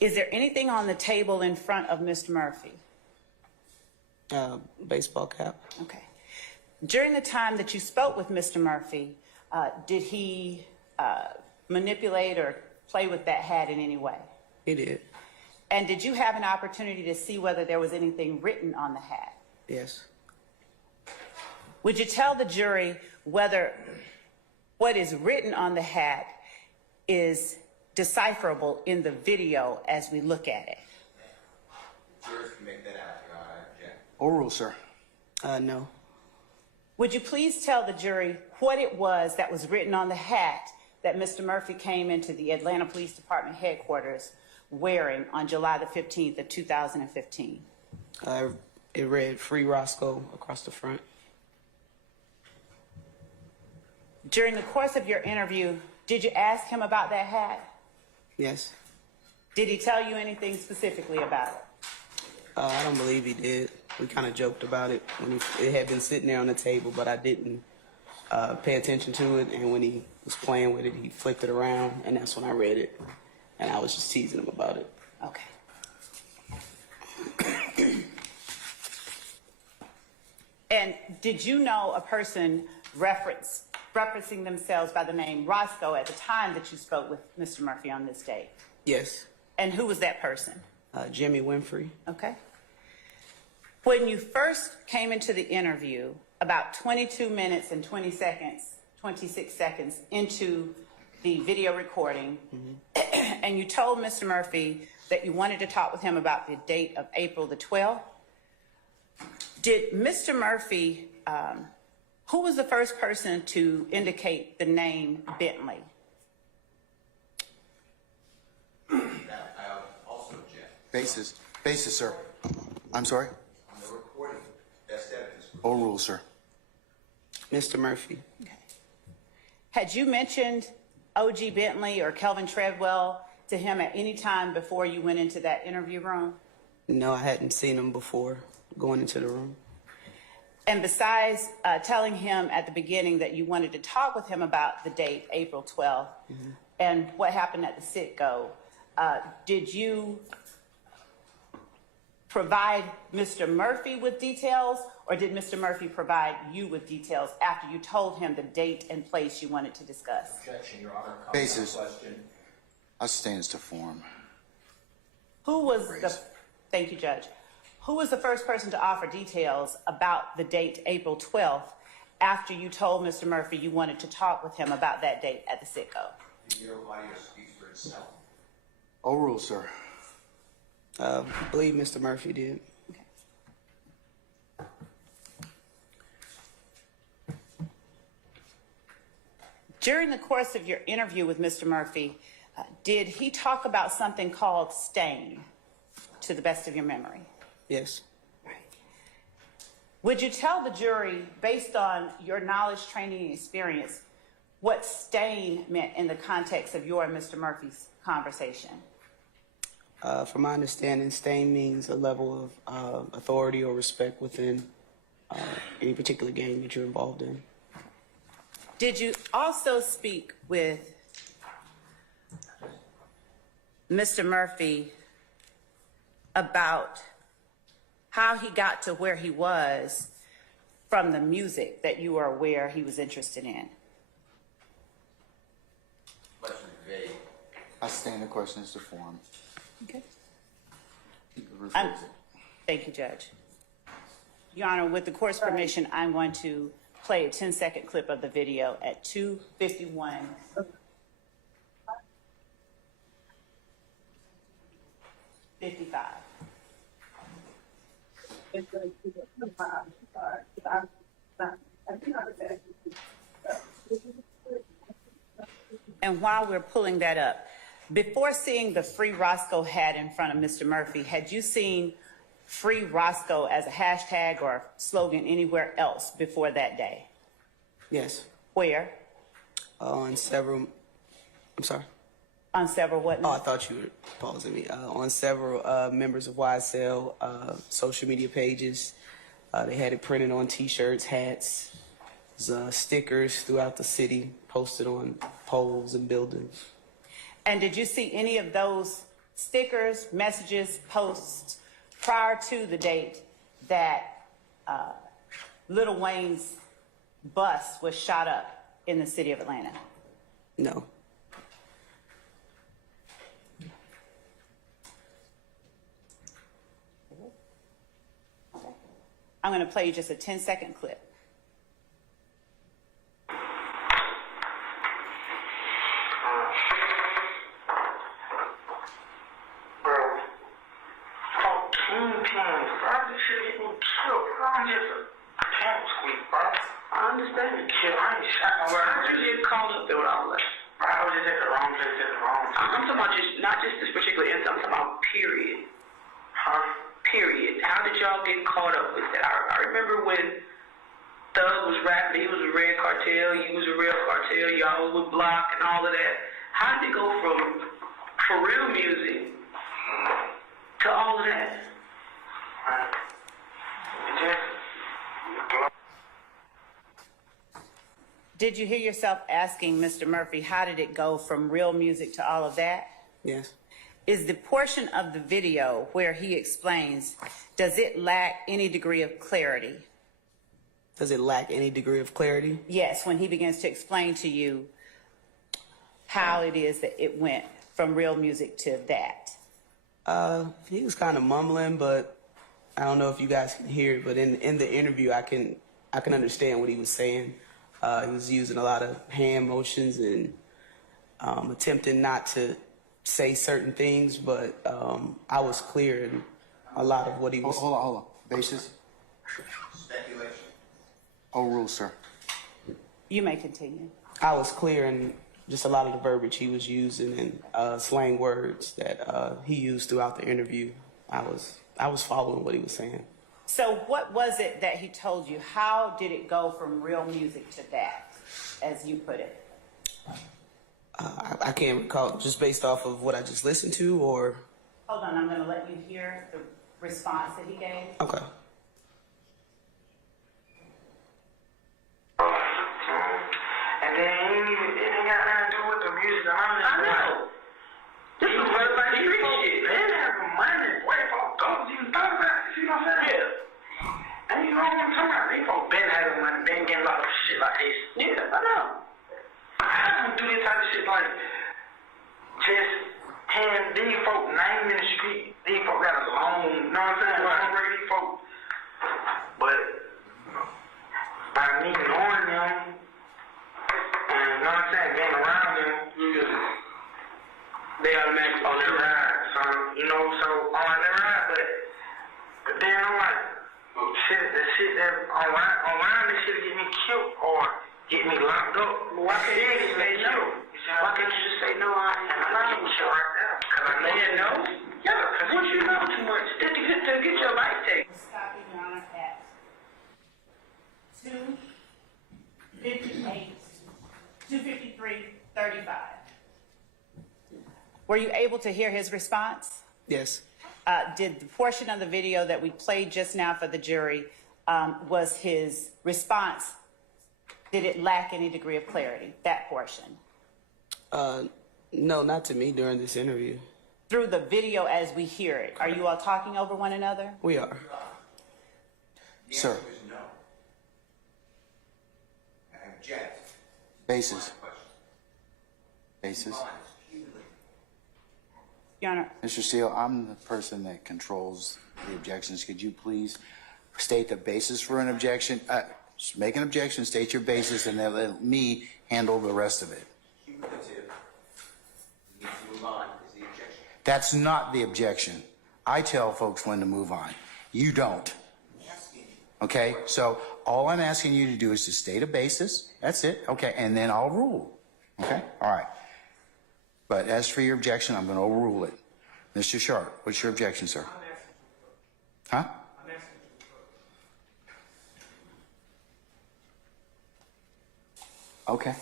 Is there anything on the table in front of Mr. Murphy? Baseball cap. Okay. During the time that you spoke with Mr. Murphy, did he manipulate or play with that hat in any way? He did. And did you have an opportunity to see whether there was anything written on the hat? Yes. Would you tell the jury whether what is written on the hat is decipherable in the video as we look at it? Jurors can make that out, Your Honor. Object. Overruled, sir. No. Would you please tell the jury what it was that was written on the hat that Mr. Murphy came into the Atlanta Police Department headquarters wearing on July the 15th of 2015? It read "Free Roscoe" across the front. During the course of your interview, did you ask him about that hat? Yes. Did he tell you anything specifically about it? I don't believe he did. We kind of joked about it when it had been sitting there on the table, but I didn't pay attention to it. And when he was playing with it, he flipped it around, and that's when I read it. And I was just teasing him about it. Okay. And did you know a person referencing themselves by the name Roscoe at the time that you spoke with Mr. Murphy on this date? Yes. And who was that person? Jimmy Winfrey. Okay. When you first came into the interview, about 22 minutes and 26 seconds into the video recording, and you told Mr. Murphy that you wanted to talk with him about the date of April the 12th, did Mr. Murphy, who was the first person to indicate the name Bentley? I also object. Basis, sir. I'm sorry? On the recording, best evidence. Overruled, sir. Mr. Murphy. Okay. Had you mentioned O.G. Bentley or Kelvin Treadwell to him at any time before you went into that interview room? No, I hadn't seen him before going into the room. And besides telling him at the beginning that you wanted to talk with him about the date, April 12th, and what happened at the sit-go, did you provide Mr. Murphy with details, or did Mr. Murphy provide you with details after you told him the date and place you wanted to discuss? Objection, Your Honor. Basis. Question. I stand to form. Who was thank you, Judge. Who was the first person to offer details about the date, April 12th, after you told Mr. Murphy you wanted to talk with him about that date at the sit-go? Your audio speaks for itself. Overruled, sir. I believe Mr. Murphy did. Okay. During the course of your interview with Mr. Murphy, did he talk about something called stain, to the best of your memory? Yes. Right. Would you tell the jury, based on your knowledge, training, and experience, what stain meant in the context of your and Mr. Murphy's conversation? From my understanding, stain means a level of authority or respect within any particular game that you're involved in. Did you also speak with Mr. Murphy about how he got to where he was from the music that you are aware he was interested in? Question vague. I stand the questions to form. Okay. Rephrase it. Thank you, Judge. Your Honor, with the court's permission, I'm going to play a 10-second clip of the video at 2:51. 55. And while we're pulling that up, before seeing the Free Roscoe hat in front of Mr. Murphy, had you seen Free Roscoe as a hashtag or slogan anywhere else before that day? Yes. Where? On several, I'm sorry. On several what? Oh, I thought you were pausing me. On several members of YSL social media pages. They had it printed on T-shirts, hats, stickers throughout the city, posted on poles and buildings. And did you see any of those stickers, messages, posts prior to the date that Lil Wayne's bus was shot up in the city of Atlanta? No. I'm going to play you just a 10-second clip. I understand it, kid. I ain't shot nowhere. How did you get called up there with all that? I was just at the wrong place at the wrong time. I'm talking about not just this particular incident. I'm talking about period. Huh? Period. How did y'all get caught up with that? I remember when Thug was rapping, he was a red cartel, you was a real cartel, y'all would block and all of that. How did it go from for real music to all of that? Did you hear yourself asking Mr. Murphy, how did it go from real music to all of that? Yes. Is the portion of the video where he explains, does it lack any degree of clarity? Does it lack any degree of clarity? Yes, when he begins to explain to you how it is that it went from real music to that. He was kind of mumbling, but I don't know if you guys can hear it, but in the interview, I can understand what he was saying. He was using a lot of hand motions and attempting not to say certain things, but I was clear in a lot of what he was. Hold on. Basis? Speculation. Overruled, sir. You may continue. I was clear in just a lot of the verbiage he was using and slang words that he used throughout the interview. I was following what he was saying. So what was it that he told you? How did it go from real music to that, as you put it? I can't recall, just based off of what I just listened to, or? Hold on, I'm going to let you hear the response that he gave. Okay. And then it ain't got nothing to do with the music. I know. This is what like street shit. They didn't have money. Boy, folks don't even thought about it. See what I'm saying? Yeah. And you know what I'm talking about? These folks been having money, been getting a lot of shit like this. Yeah, I know. I don't do this type of shit like just hand these folk name in the street. These folk got a long, you know what I'm saying? Long record, these folk. But by me knowing them, and you know what I'm saying, being around them, they automatically on their ride. So, you know, on their ride, but then I'm like, the shit that around this shit get me killed or get me locked up. Why can't you just say no? Why can't you just say no? I'm lying with you right now. Because I know you know. Yeah, because once you know too much, to get your life taken. Stop you, Your Honor, at 2:53:35. Were you able to hear his response? Yes. Did the portion of the video that we played just now for the jury, was his response, did it lack any degree of clarity, that portion? No, not to me during this interview. Through the video as we hear it, are you all talking over one another? We are. Sir. The answer is no. I object. Basis. Basis. Your Honor, Mr. Steele, I'm the person that controls the objections. Could you please state the basis for an objection? Just make an objection, state your basis, and then let me handle the rest of it. Cumulative. You need to move on is the objection. That's not the objection. I tell folks when to move on. You don't. Okay? So all I'm asking you to do is to state a basis. That's it. Okay. And then I'll rule. Okay? All right. But as for your objection, I'm going to overrule it. Mr. Sharp, what's your objection, sir? Huh? Okay.